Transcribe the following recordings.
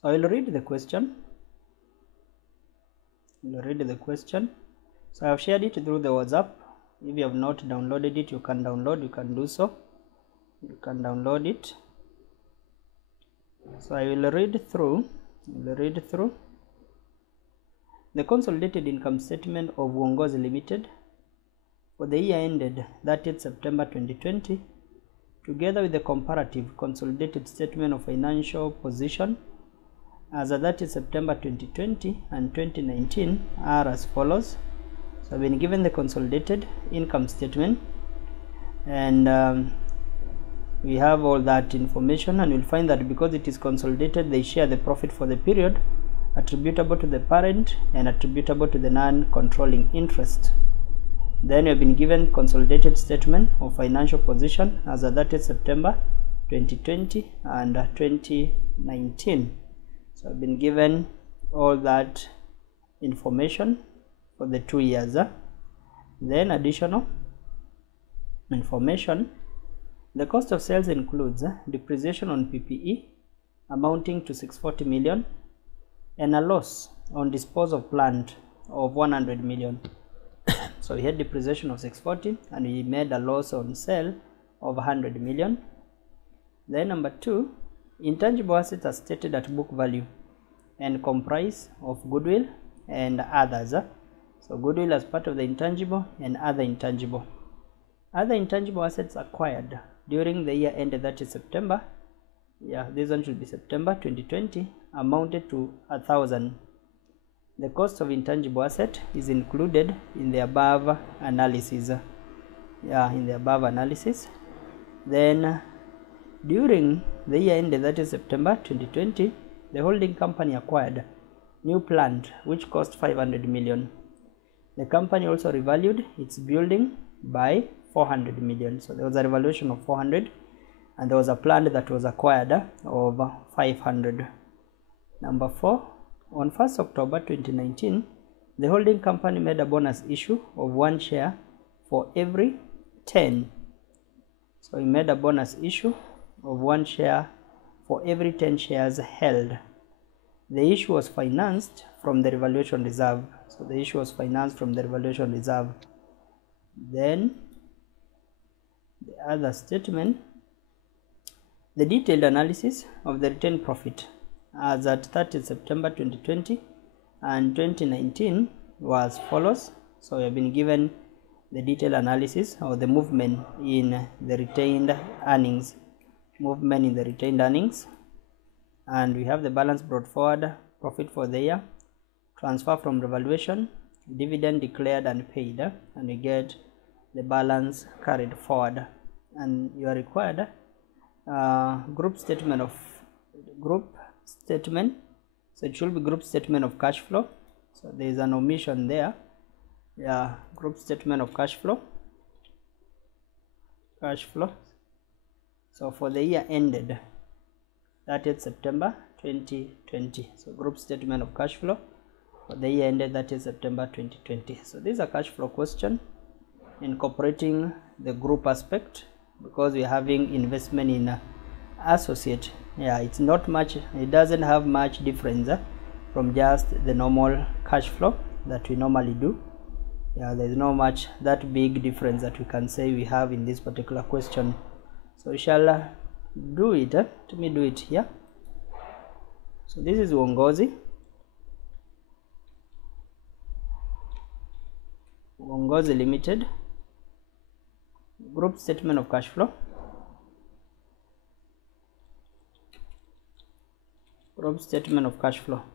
So I will read the question. So I have shared it through the WhatsApp. If you have not downloaded it, you can download. You can do so. You can download it. So I will read through. The consolidated income statement of Uongozi Limited for the year ended 30th September 2020, together with the comparative consolidated statement of financial position as of 30th September 2020 and 2019 are as follows. So I've been given the consolidated income statement, and we have all that information, and you'll find that because it is consolidated, they share the profit for the period attributable to the parent and attributable to the non-controlling interest. Then you have been given consolidated statement of financial position as of 30th September 2020 and 2019. So I've been given all that information for the 2 years. Then additional information. The cost of sales includes depreciation on PPE amounting to 640 million and a loss on disposal of plant of 100 million. So we had depreciation of 640 and we made a loss on sale of 100 million. Then number 2, intangible assets are stated at book value and comprise of goodwill and others. So goodwill as part of the intangible and other intangible. Other intangible assets acquired during the year ended 30 September, this one should be September 2020, amounted to 1,000. The cost of intangible asset is included in the above analysis. Then during the year ended 30 September 2020, the holding company acquired new plant which cost 500 million. The company also revalued its building by 400 million. So there was a revaluation of 400 and there was a plant that was acquired of 500. Number 4, on 1st October 2019, the holding company made a bonus issue of 1 share for every 10. So we made a bonus issue of 1 share for every 10 shares held. The issue was financed from the revaluation reserve. So the issue was financed from the revaluation reserve. Then the other statement, the detailed analysis of the retained profit as at 30 September 2020 and 2019 was follows. So we have been given the detailed analysis of the movement in the retained earnings. And we have the balance brought forward, profit for the year, transfer from revaluation, dividend declared and paid, and we get the balance carried forward. And you are required group statement. So it should be group statement of cash flow. So there is an omission there. Group statement of cash flow. So for the year ended 30th September 2020. So group statement of cash flow for the year ended 30th September 2020. So this is a cash flow question incorporating the group aspect, because we are having investment in associate. It's not much, it doesn't have much difference from just the normal cash flow that we normally do. There's no much that big difference that we can say we have in this particular question. So we shall do it. Let me do it here. So this is Uongozi Limited, group statement of cash flow. Group statement of cash flows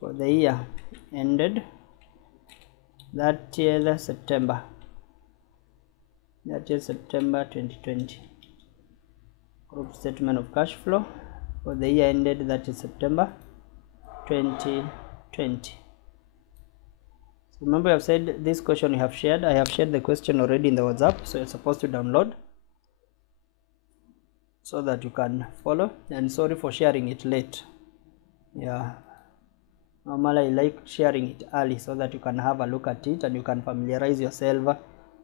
for the year ended 30th September 2020. Group statement of cash flow for the year ended 30th September 2020. So remember, I've said this question I have shared the question already in the WhatsApp, so you're supposed to download so that you can follow. And sorry for sharing it late. Normally I like sharing it early so that you can have a look at it and you can familiarize yourself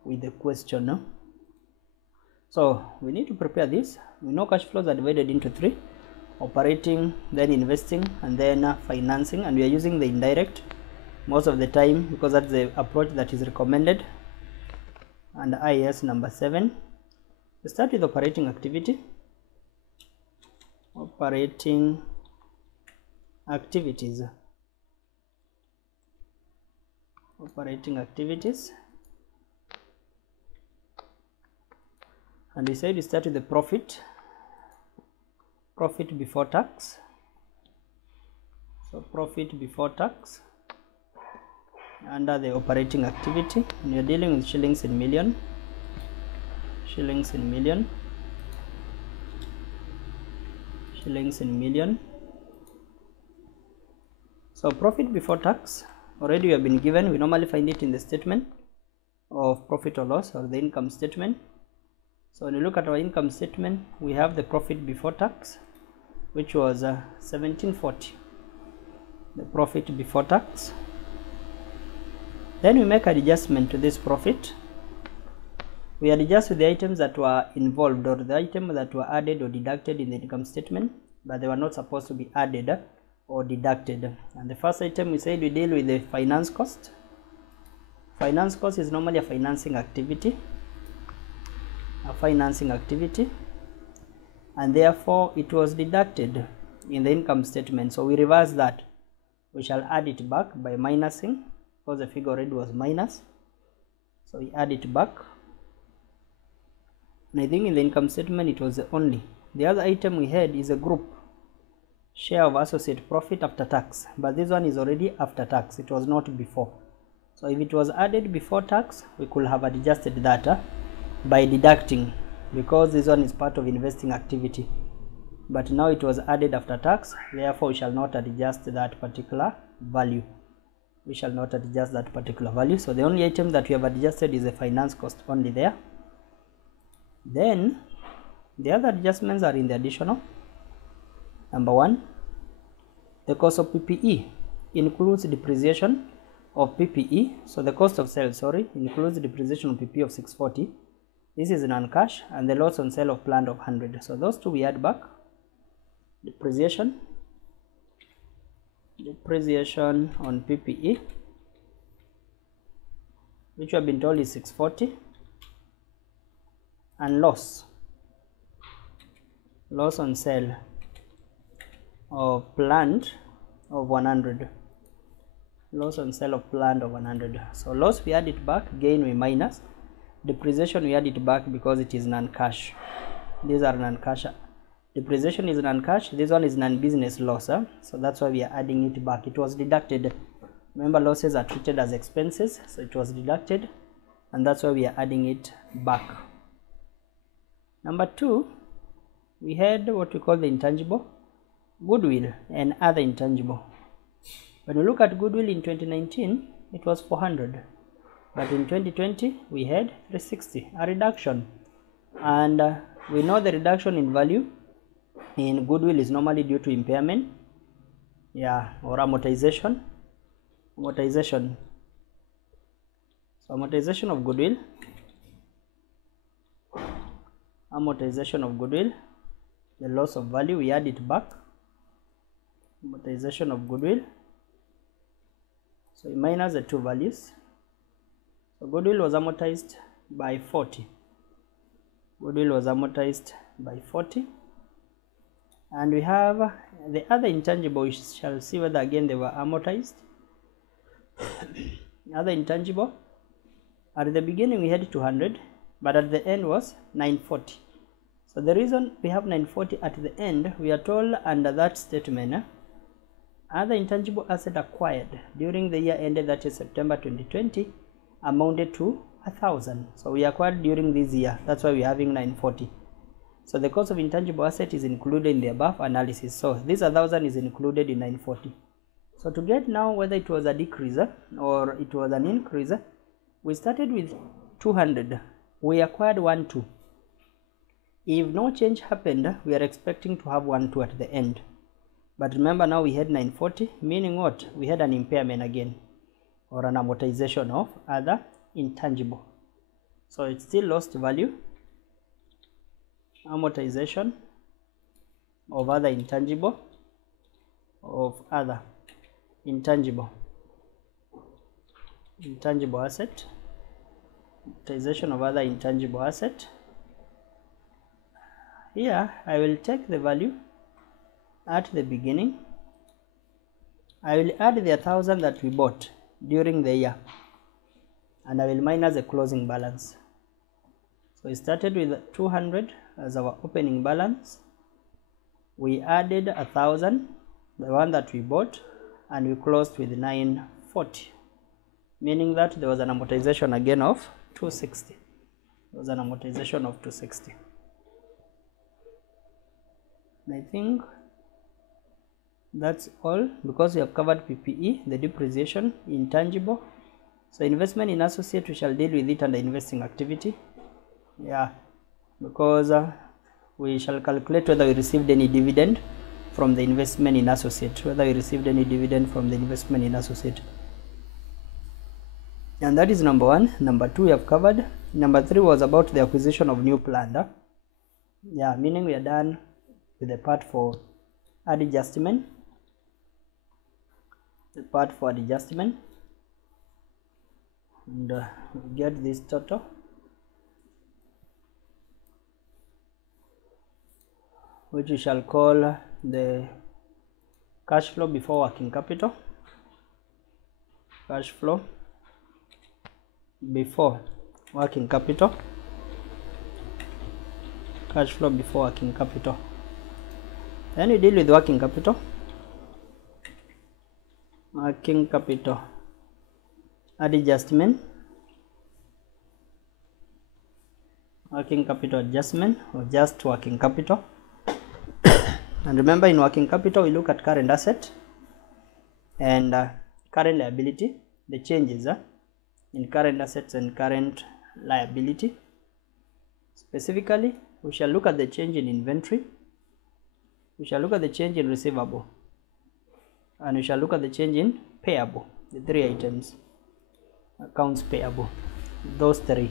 with the question. So we need to prepare this. We know cash flows are divided into three: operating, then investing, and then financing, and we are using the indirect most of the time because that's the approach that is recommended. And IAS number 7, we start with operating activity. Operating activities. Operating activities. And we said we start with the profit before tax. So profit before tax under the operating activity, and you're dealing with shillings in million. Shillings in million. Shillings in million. So profit before tax, already we have been given. We normally find it in the statement of profit or loss, or the income statement. So when you look at our income statement, we have the profit before tax, which was 1740. The profit before tax. Then we make an adjustment to this profit. We adjust the items that were involved, or the items that were added or deducted in the income statement, but they were not supposed to be added or deducted. And the first item, we said we deal with the finance cost. Finance cost is normally a financing activity. And therefore it was deducted in the income statement. So we reverse that. We shall add it back by minusing, because the figure already was minus. So we add it back. And I think in the income statement it was only. The other item we had is a group share of associate profit after tax, but this one is already after tax. It was not before. So if it was added before tax, we could have adjusted that by deducting, because this one is part of investing activity. But now it was added after tax, therefore we shall not adjust that particular value. We shall not adjust that particular value. So the only item that we have adjusted is the finance cost only there. Then the other adjustments are in the additional. Number 1, the cost of PPE includes depreciation of PPE. So the cost of sales, includes depreciation of PPE of 640. This is non-cash, and the loss on sale of plant of 100. So those two we add back. Depreciation on PPE, which we have been told is 640, and loss on sale of plant of 100. Loss on sale of plant of 100. So loss we add it back, gain we minus, depreciation we add it back because it is non-cash. These are non-cash. Depreciation is non-cash. This one is non-business loss, so that's why we are adding it back. It was deducted. Remember, losses are treated as expenses, so it was deducted, and that's why we are adding it back. Number 2, we had what we call the intangible, goodwill and other intangible. When we look at goodwill in 2019, it was 400, but in 2020 we had 360, a reduction. And we know the reduction in value in goodwill is normally due to impairment, or amortization. So amortization of goodwill, the loss of value, we add it back. Amortization of goodwill, so we minus the two values. So goodwill was amortized by 40. And we have the other intangible. We shall see whether again they were amortized. Other intangible, at the beginning we had 200, but at the end was 940. So the reason we have 940 at the end, we are told under that statement, other intangible asset acquired during the year ended, that is September 2020, amounted to 1,000. So we acquired during this year, that's why we are having 940. So the cost of intangible asset is included in the above analysis. So this 1,000 is included in 940. So to get now whether it was a decrease or it was an increase, we started with 200. We acquired 12. If no change happened, we are expecting to have 12 at the end. But remember, now we had 940, meaning what? We had an impairment again, or an amortization of other intangible. So it still lost value. amortization of other intangible intangible asset, amortization of other intangible asset. Here I will take the value at the beginning. I will add the 1,000 that we bought during the year, and I will minus the closing balance. So we started with 200 as our opening balance. We added 1,000, the one that we bought, and we closed with 940, meaning that there was an amortization again of 260. There was an amortization of 260. And I think that's all, because we have covered PPE, the depreciation, intangible. So investment in associate, we shall deal with it under investing activity. Yeah, because we shall calculate whether we received any dividend from the investment in associate, and that is number 1. Number 2 we have covered. Number 3 was about the acquisition of new plant. Yeah, meaning we are done with the part for adjustment. And we get this total, which we shall call the cash flow before working capital. Cash flow before working capital. Cash flow before working capital. Then we deal with working capital. Working capital adjustment. Working capital adjustment, or just working capital. And remember, in working capital we look at current asset and current liability, the changes in current assets and current liability. Specifically, we shall look at the change in inventory, we shall look at the change in receivable, and we shall look at the change in payable. The 3 items, accounts payable, those 3.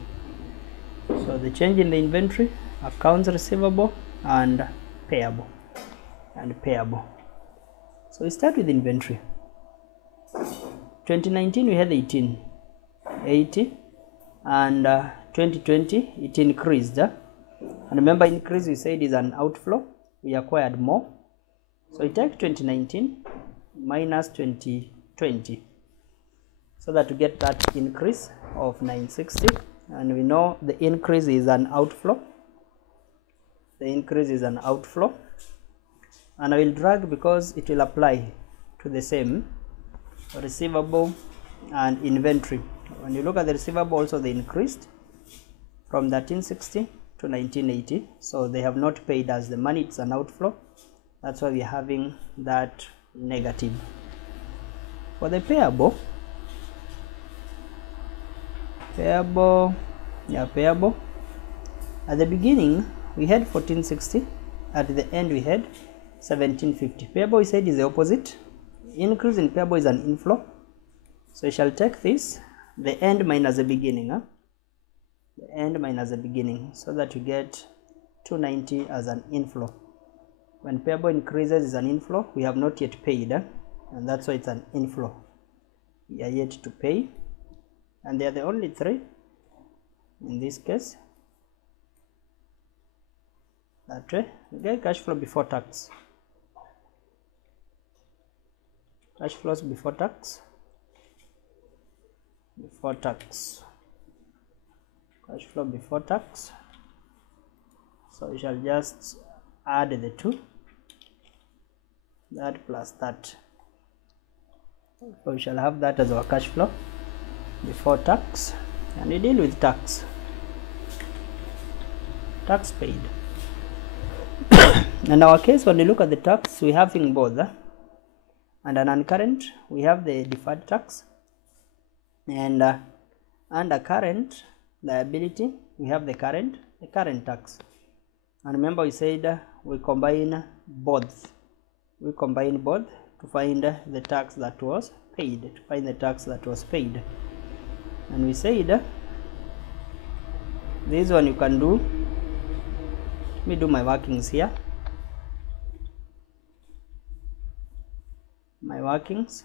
So the change in the inventory, accounts receivable, and payable. So we start with inventory. 2019 we had 1880, and 2020 it increased. And remember, increase we said is an outflow. We acquired more. So we take 2019 minus 2020, so that to get that increase of 960. And we know the increase is an outflow. And I will drag because it will apply to the same receivable and inventory. When you look at the receivable also, they increased from 1360 to 1980, so they have not paid us the money. It's an outflow. That's why we are having that negative. For the payable at the beginning we had 1460, at the end we had 1750. Payable we said is the opposite. Increase in payable is an inflow, so we shall take this, the end minus the beginning, so that you get 290 as an inflow. When payable increases is an inflow, we have not yet paid, and that's why it's an inflow. We are yet to pay, and they are the only 3 in this case. That way we get cash flow before tax. Cash flows before tax. Cash flow before tax. So we shall just add the 2, that plus that. So we shall have that as our cash flow before tax, and we deal with tax paid. In our case, when we look at the tax, we have in both, and an uncurrent we have the deferred tax, and under current liability we have the current tax. And remember, we said we combine both. To find the tax that was paid. And we said this one you can do Let me do my workings here. My workings.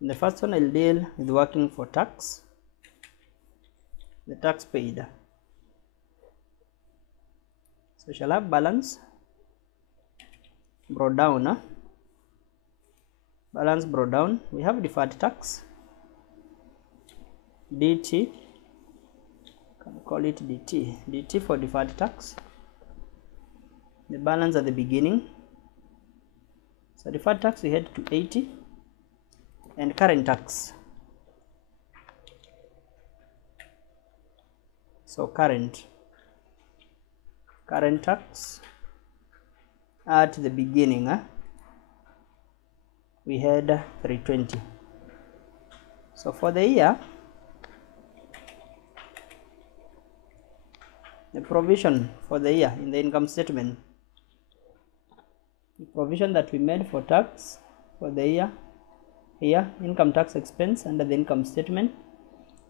In the first one, I'll deal with working for tax. The tax paid. So we shall have balance brought down. Balance brought down. We have deferred tax. DT. Can call it DT. DT for deferred tax. The balance at the beginning. So deferred tax we had to 80. And current tax. So current tax at the beginning, we had 320. So for the year, the provision for the year in the income statement, the provision that we made for tax for the year, here income tax expense under the income statement,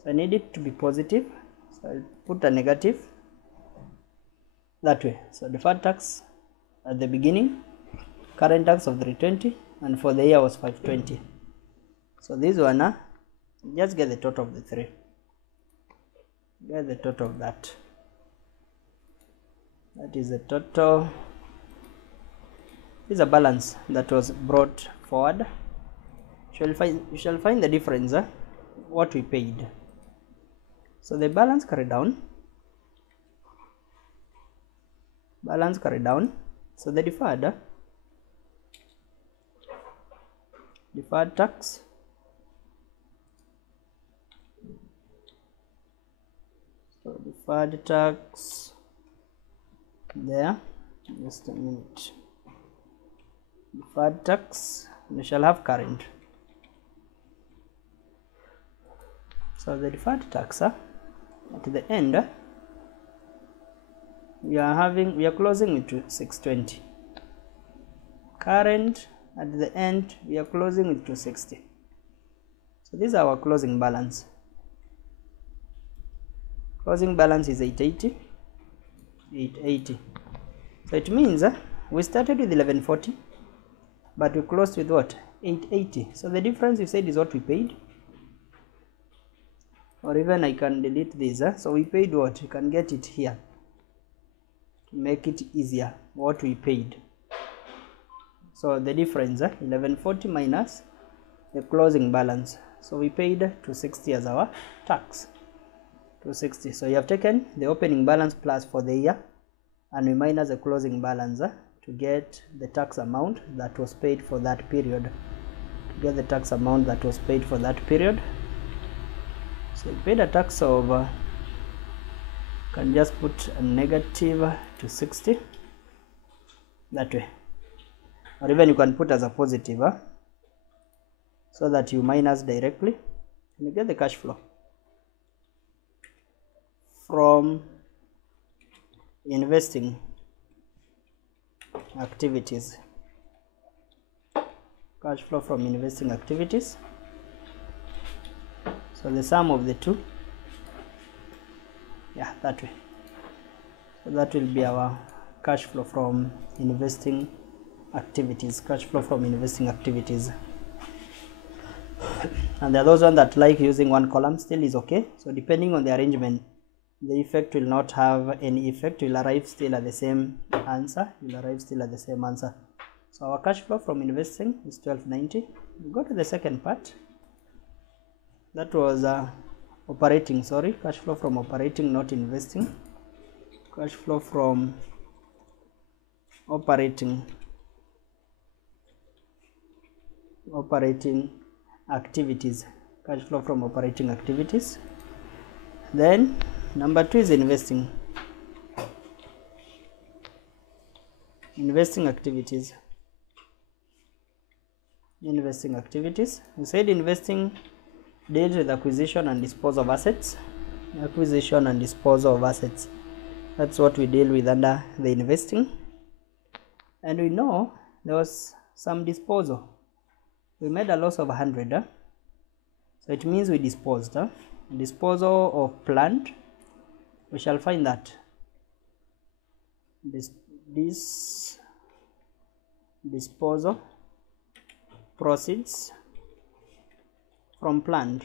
so I need it to be positive, so I'll put a negative that way. So deferred tax at the beginning, current tax of 320, and for the year was 520. So this one, just get the total of the three. Get the total of that. That is the total. This is a balance that was brought forward. You shall find the difference, what we paid. So the balance carried down. Balance carried down. So the deferred tax. So deferred tax there. Just a minute. Deferred tax. We shall have current. So the deferred tax, at the end, we are closing with 620. Current at the end, we are closing with 260. So this is our closing balance. Closing balance is 880. 880. So it means we started with 1140, but we closed with what? 880. So the difference you said is what we paid. Or even I can delete this. So we paid what? You can get it here to make it easier. What we paid. So the difference, 1140 minus the closing balance. So we paid 260 as our tax. 260. So you have taken the opening balance plus for the year, and we minus the closing balance to get the tax amount that was paid for that period. To get the tax amount that was paid for that period. So we paid a tax of, can just put a negative 260 that way, or even you can put as a positive, so that you minus directly and you get the cash flow from investing activities. Cash flow from investing activities. So the sum of the two, yeah, that way. So that will be our cash flow from investing activities. Cash flow from investing activities. And there are those ones that like using one column, still is okay. So depending on the arrangement, the effect will not have any effect. You will arrive still at the same answer. So our cash flow from investing is 1290. We go to the second part. That was operating, sorry, cash flow from operating, not investing. Cash flow from operating activities. Cash flow from operating activities. Then number 2 is investing activities. We said investing deals with acquisition and disposal of assets. That's what we deal with under the investing. And we know there was some disposal. We made a loss of 100. So it means we disposed. Disposal of plant. We shall find that. disposal proceeds from plant.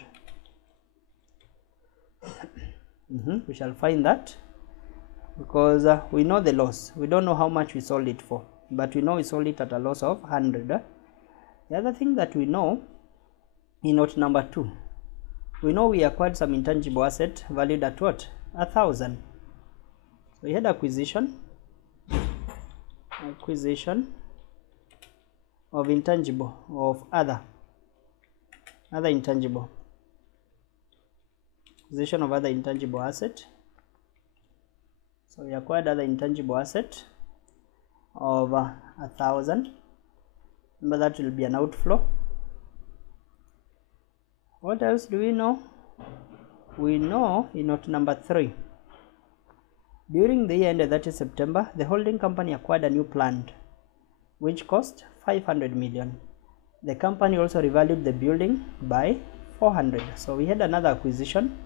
We shall find that, because we know the loss. We don't know how much we sold it for, but we know we sold it at a loss of 100. The other thing that we know in note number 2, we know we acquired some intangible asset valued at what? 1,000. So we had acquisition of intangible, of other intangible, acquisition of other intangible asset. So we acquired other intangible asset of 1,000. Remember, that will be an outflow. What else do we know? We know in note number 3, during the year ended, that is September, the holding company acquired a new plant which cost 500 million. The company also revalued the building by 400. So we had another acquisition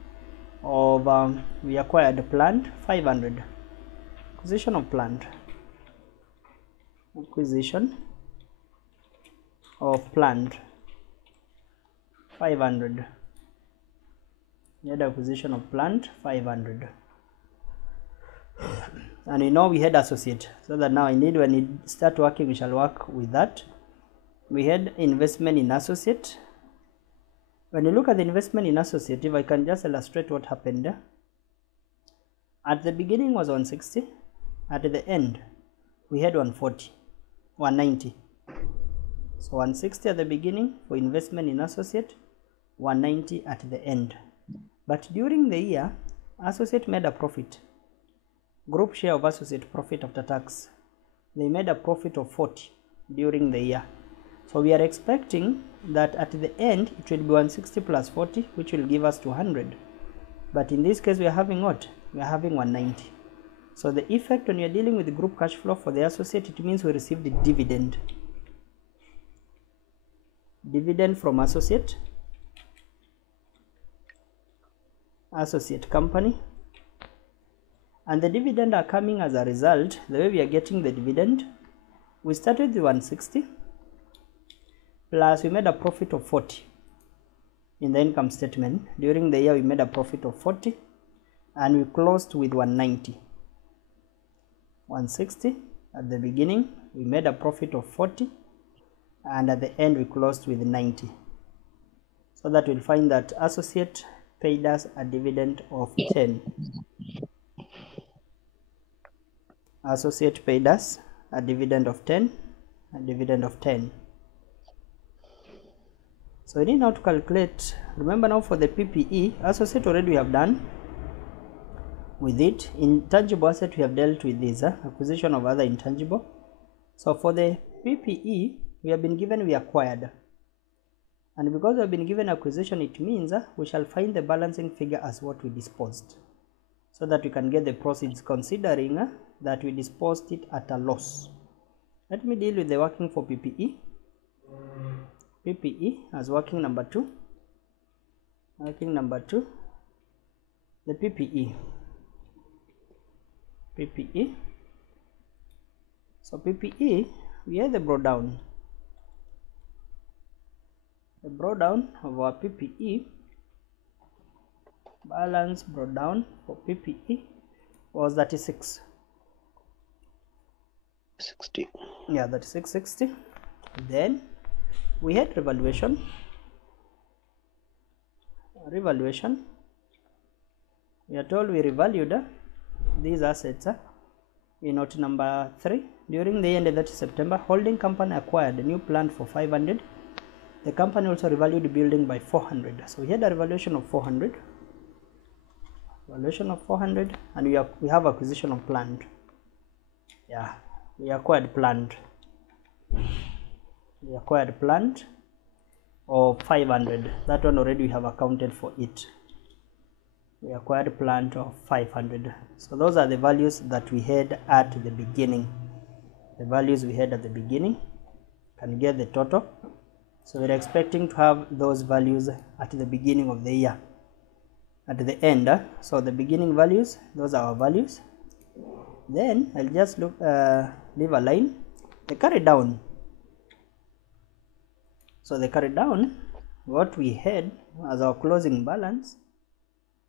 of we acquired plant 500. Acquisition of plant. Acquisition of plant 500. We had acquisition of plant 500. And we know we had associate, so that now when we start working, we shall work with that. We had investment in associate. When you look at the investment in associate, if I can just illustrate what happened there. At the beginning was 160, at the end we had 140, 190. So 160 at the beginning for investment in associate, 190 at the end. But during the year, associate made a profit. Group share of associate profit after tax, they made a profit of 40 during the year. So we are expecting that at the end it will be 160 plus 40, which will give us 200. But in this case we are having what? We are having 190. So the effect when you are dealing with the group cash flow for the associate, it means we received the dividend. Dividend from associate company. And the dividend are coming as a result. The way we are getting the dividend, we started with 160 plus we made a profit of 40 in the income statement. During the year we made a profit of 40 and we closed with 190. 160 at the beginning, we made a profit of 40, and at the end we closed with 90. So that we'll find that associate paid us a dividend of 10. Associate paid us a dividend of 10, a dividend of 10. So we need now to calculate. Remember now for the PPE, associate already we have done with it. Intangible asset we have dealt with this, acquisition of other intangible. So for the PPE, we have been given we acquired. And because we have been given acquisition, it means we shall find the balancing figure as what we disposed, so that we can get the proceeds, considering that we disposed it at a loss. Let me deal with the working for PPE. PPE as working number 2. Working number 2. The PPE. PPE. So PPE, we have the brought down. The brought down of our PPE, balance brought down for PPE was 36. 60. Yeah, that's 660. Then we had revaluation. Revaluation. We are told we revalued these assets in note number 3. During the end of that September, holding company acquired a new plant for 500. The company also revalued the building by 400. So we had a revaluation of 400. Valuation of 400, and we have acquisition of plant. Yeah, we acquired plant. We acquired plant of 500. That one already we have accounted for it. We acquired plant of 500. So those are the values that we had at the beginning. The values we had at the beginning. Can get the total. So we're expecting to have those values at the beginning of the year. At the end, so the beginning values, those are our values. Then I'll just leave a line, the carry down. So the carry down, what we had as our closing balance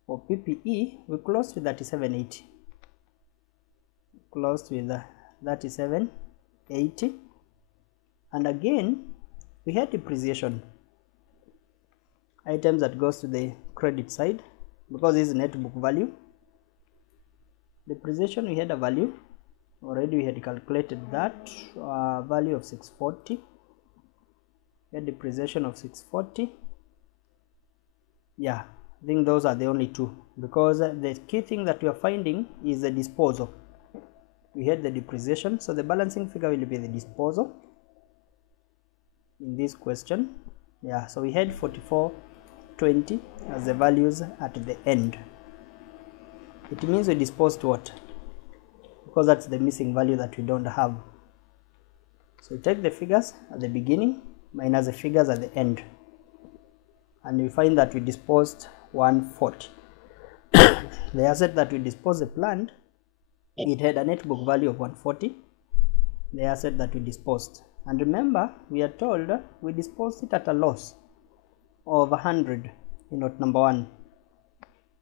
for PPE, we closed with 3780. Closed with 3780, and again we had depreciation, items that goes to the credit side, because this is net book value. Depreciation, we had a value already, we had calculated that value of 640. We had depreciation of 640. Yeah, I think those are the only two, because the key thing that we are finding is the disposal. We had the depreciation, so the balancing figure will be the disposal in this question. Yeah, so we had 4420 as the values at the end. It means we disposed what? Because that's the missing value that we don't have. So we take the figures at the beginning minus the figures at the end, and we find that we disposed 140. The asset that we disposed, the plant, it had a net book value of 140, the asset that we disposed. And remember, we are told we disposed it at a loss of 100 in note number 1.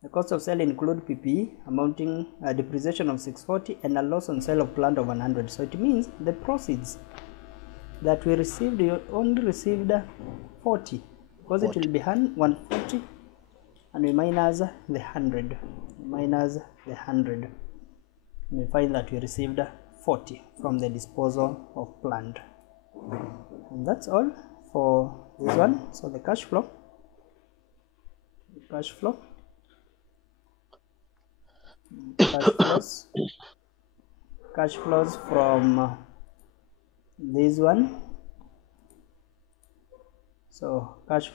The cost of sale include PPE amounting a depreciation of 640 and a loss on sale of plant of 100. So it means the proceeds that we received, we only received 40, because it will be 140, and we minus the 100, we find that we received 40 from the disposal of plant. And that's all for this one. So the cash flow flows from this one. So cash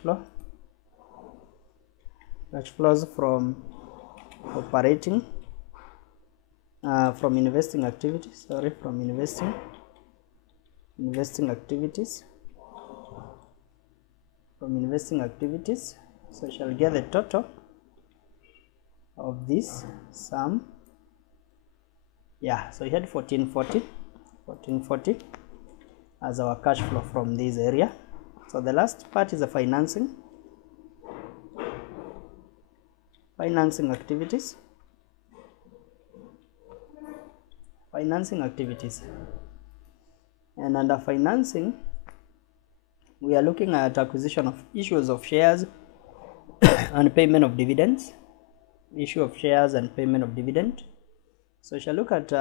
flows from operating, from investing activities, so we shall get the total of this sum. Yeah, so we had 1440 as our cash flow from this area. So the last part is the financing activities. And under financing, we are looking at acquisition of issues of shares and payment of dividends. Issue of shares and payment of dividend. So we shall look at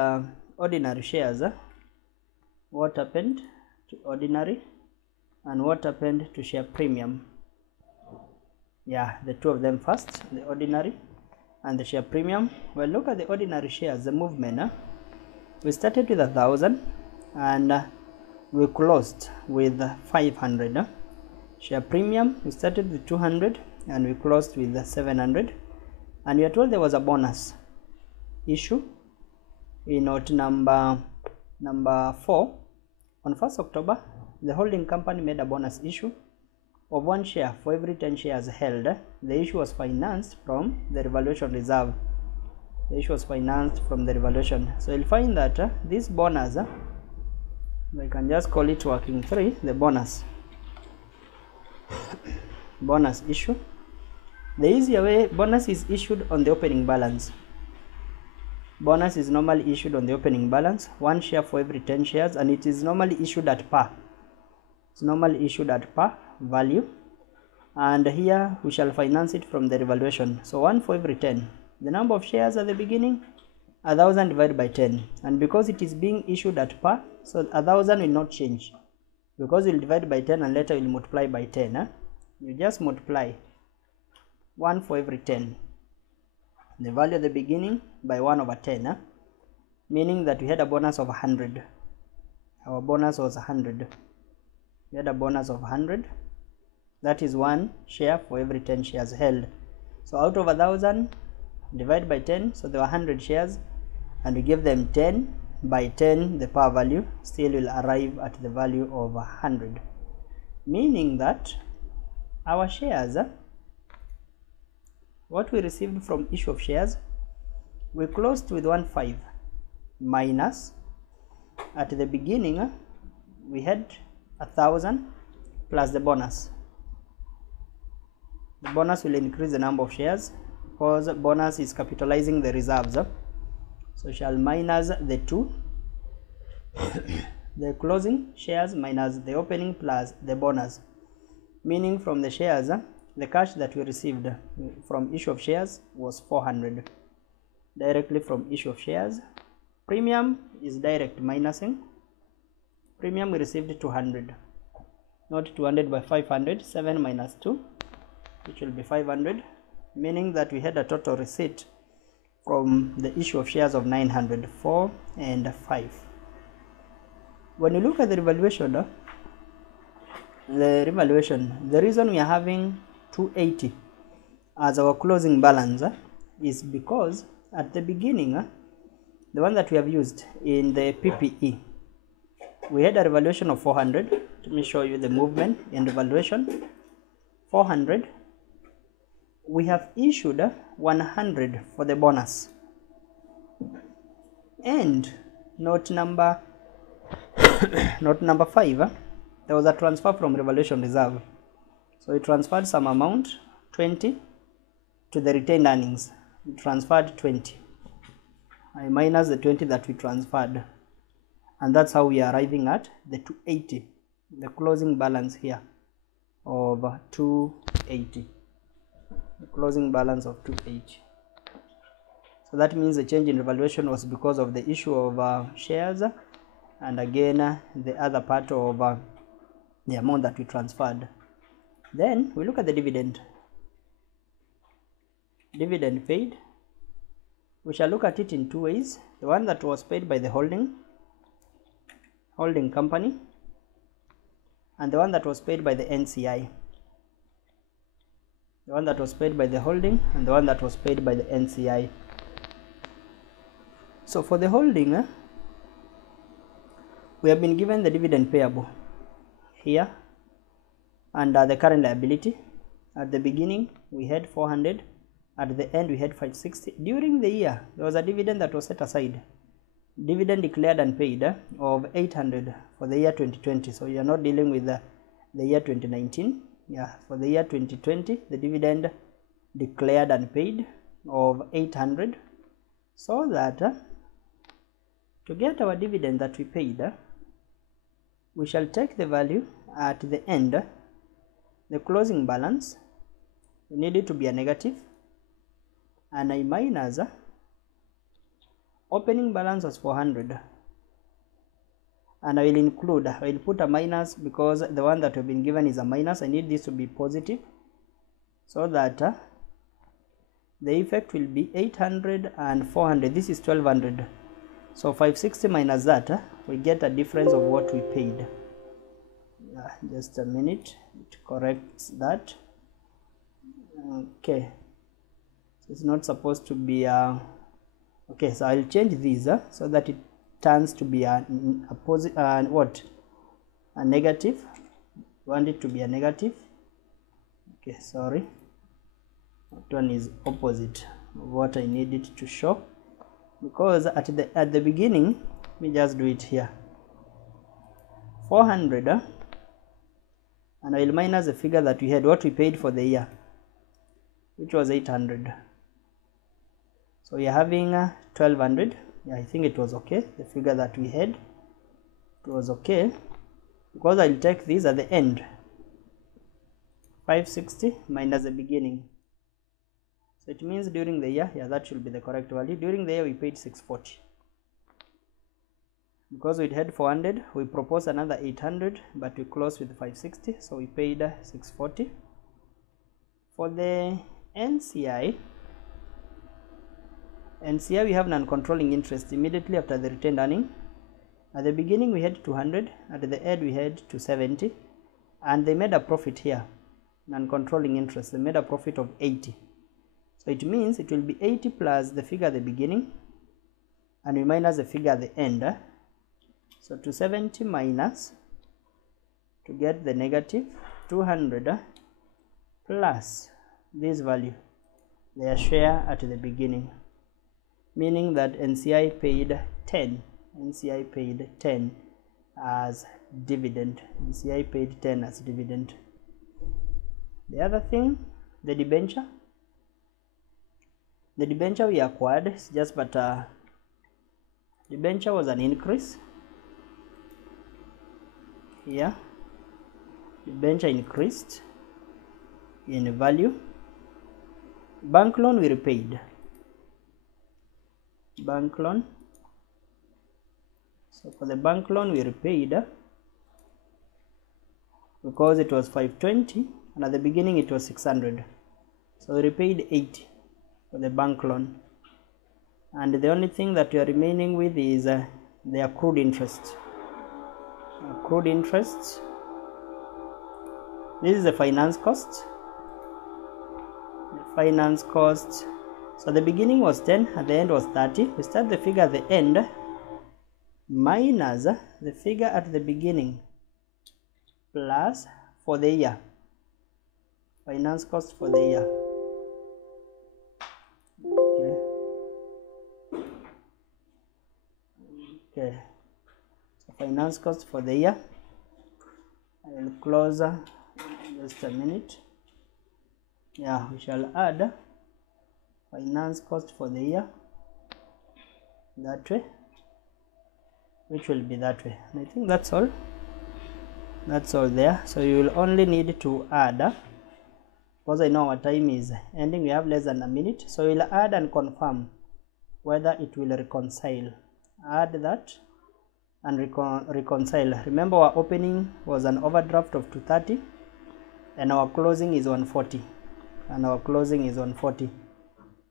ordinary shares. What happened to ordinary and what happened to share premium? Yeah, the two of them first, the ordinary and the share premium. Well, look at the ordinary shares, the movement. We started with 1,000 and we closed with 500. Share premium, we started with 200 and we closed with 700. And we are told there was a bonus issue in note number 4. On 1st October, the holding company made a bonus issue of 1 share for every 10 shares held. The issue was financed from the revaluation reserve. So you'll find that this bonus, we can just call it working 3, the bonus issue. The easier way, bonus is issued on the opening balance. Bonus is normally issued on the opening balance, 1 share for every 10 shares, and it is normally issued at par. It's normally issued at par value, and here we shall finance it from the revaluation. So 1 for every 10. The number of shares at the beginning, 1,000 divided by 10, and because it is being issued at par, so 1,000 will not change, because you'll divide by 10 and later you'll multiply by 10. You just multiply 1 for every 10, the value at the beginning, by 1/10, meaning that we had a bonus of 100. Our bonus was 100. We had a bonus of 100. That is 1 share for every 10 shares held. So out of 1,000, divide by 10, so there were 100 shares, and we give them 10 by 10, the par value still will arrive at the value of 100, meaning that our shares, what we received from issue of shares, we closed with 1.5. minus, at the beginning we had 1,000 plus the bonus. The bonus will increase the number of shares because bonus is capitalizing the reserves. So shall minus the 2, the closing shares minus the opening plus the bonus, meaning from the shares, the cash that we received from issue of shares was 400 directly from issue of shares. Premium is direct minusing. Premium we received 200, not 200 by 500, 7 minus 2, which will be 500, meaning that we had a total receipt from the issue of shares of 900, 4 and 5. When you look at the revaluation, the reason we are having 280 as our closing balance is because at the beginning, the one that we have used in the PPE, we had a revaluation of 400. Let me show you the movement in revaluation. 400. We have issued 100 for the bonus, and note number 5, there was a transfer from revaluation reserve, so we transferred some amount, 20, to the retained earnings. We transferred 20. I minus the 20 that we transferred, and that's how we are arriving at the 280, the closing balance here of 280, the closing balance of 280. So that means the change in revaluation was because of the issue of shares, and again the other part of the amount that we transferred. Then we look at the dividend paid. We shall look at it in two ways: the one that was paid by the holding company, and the one that was paid by the NCI. The one that was paid by the holding and the one that was paid by the NCI. So for the holding, we have been given the dividend payable here under the current liability. At the beginning we had 400, at the end we had 560. During the year there was a dividend that was set aside, dividend declared and paid of 800 for the year 2020. So you are not dealing with the year 2019. For the year 2020, the dividend declared and paid of 800, so that to get our dividend that we paid, we shall take the value at the end, the closing balance. We need it to be a negative, and I minus opening balance was 400, and I will put a minus because the one that we've been given is a minus. I need this to be positive, so that the effect will be 800 and 400. This is 1200. So 560 minus that, we get a difference of what we paid. Just a minute, it corrects that. Okay, so it's not supposed to be okay, so I'll change these so that it turns to be a negative. Want it to be a negative. Okay, sorry, that one is opposite of what I need it to show, because at the beginning, let me just do it here, 400, and I will minus the figure that we had, what we paid for the year, which was 800. So we are having 1200. I think it was okay, the figure that we had, it was okay, because I'll take this at the end, 560 minus the beginning. So it means during the year, that should be the correct value. During the year we paid 640. Because we had 400, we proposed another 800, but we closed with 560, so we paid 640. For the NCI, we have non-controlling interest immediately after the retained earning. At the beginning we had 200, at the end we had 270, and they made a profit here, non-controlling interest, they made a profit of 80. So it means it will be 80 plus the figure at the beginning, and we minus the figure at the end. So 270 minus, to get the negative, 200 plus this value, their share at the beginning. meaning that NCI paid 10. NCI paid 10 as dividend. NCI paid 10 as dividend. The other thing, the debenture. The debenture we acquired is just but debenture was an increase. Here, debenture increased in value. Bank loan we repaid. Bank loan. So for the bank loan we repaid because it was 520 and at the beginning it was 600. So we repaid 80 for the bank loan. And the only thing that we are remaining with is the accrued interest. Accrued interest. This is the finance cost. The finance cost. So the beginning was 10, at the end was 30. We start the figure at the end minus the figure at the beginning plus for the year. Finance cost for the year. Okay. So finance cost for the year. I will close just a minute. Yeah, we shall add finance cost for the year that way, which will be that way. And I think that's all. That's all there. So you will only need to add, because I know our time is ending, we have less than a minute, so we'll add and confirm whether it will reconcile. Add that and reconcile. Remember, our opening was an overdraft of 230 and our closing is 140, and our closing is 140.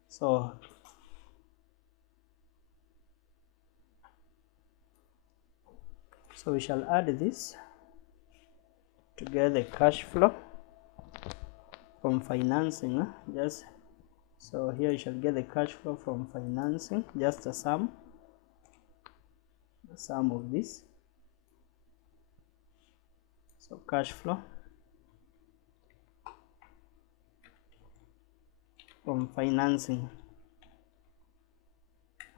So we shall add this to get the cash flow from financing. Just so here you shall get the cash flow from financing, just a sum of this. So cash flow from financing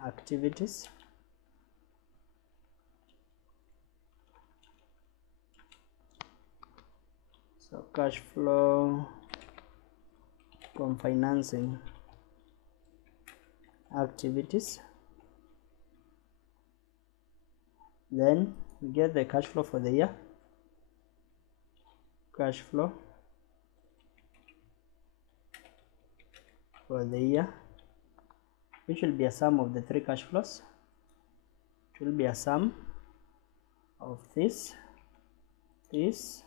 activities. So cash flow from financing activities. Then we get the cash flow for the year. Cash flow for the year, which will be a sum of the three cash flows. It will be a sum of this, this,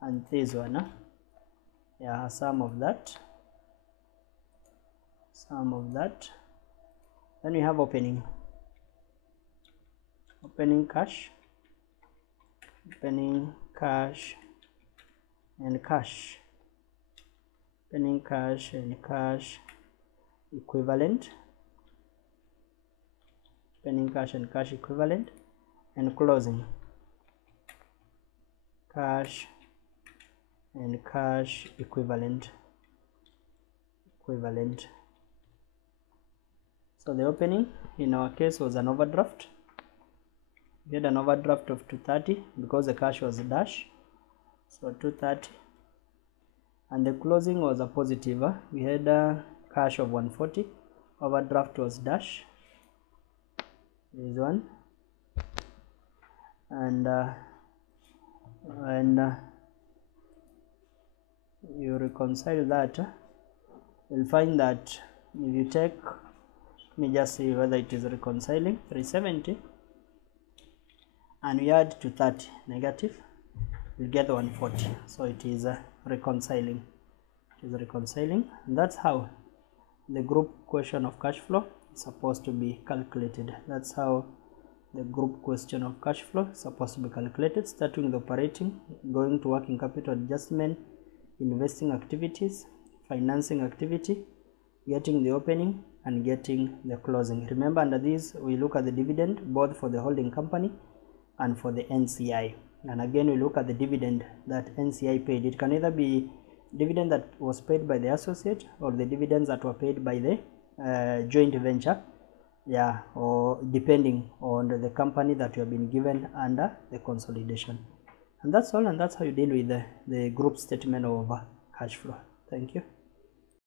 and this one. Yeah, a sum of that. Sum of that. Then we have opening. Opening cash. Opening cash and cash. Opening cash and cash equivalent. Opening cash and cash equivalent. And closing cash and cash equivalent. So the opening in our case was an overdraft. We had an overdraft of 230 because the cash was dash, so 230, and the closing was a positive. We had a cash of 140, overdraft was dash, this one, and you reconcile that, you'll find that if you take, let me just see whether it is reconciling, 370 and we add 230 negative, we'll get 140. So it is reconciling. It is reconciling, and that's how the group question of cash flow is supposed to be calculated. That's how the group question of cash flow is supposed to be calculated, starting with operating, going to working capital adjustment, investing activities, financing activity, getting the opening, and getting the closing. Remember, under these we look at the dividend both for the holding company and for the NCI, and again we look at the dividend that NCI paid. It can either be dividend that was paid by the associate or the dividends that were paid by the joint venture. yeah, or depending on the company that you have been given under the consolidation. And that's all, and that's how you deal with the group statement of cash flow. Thank you.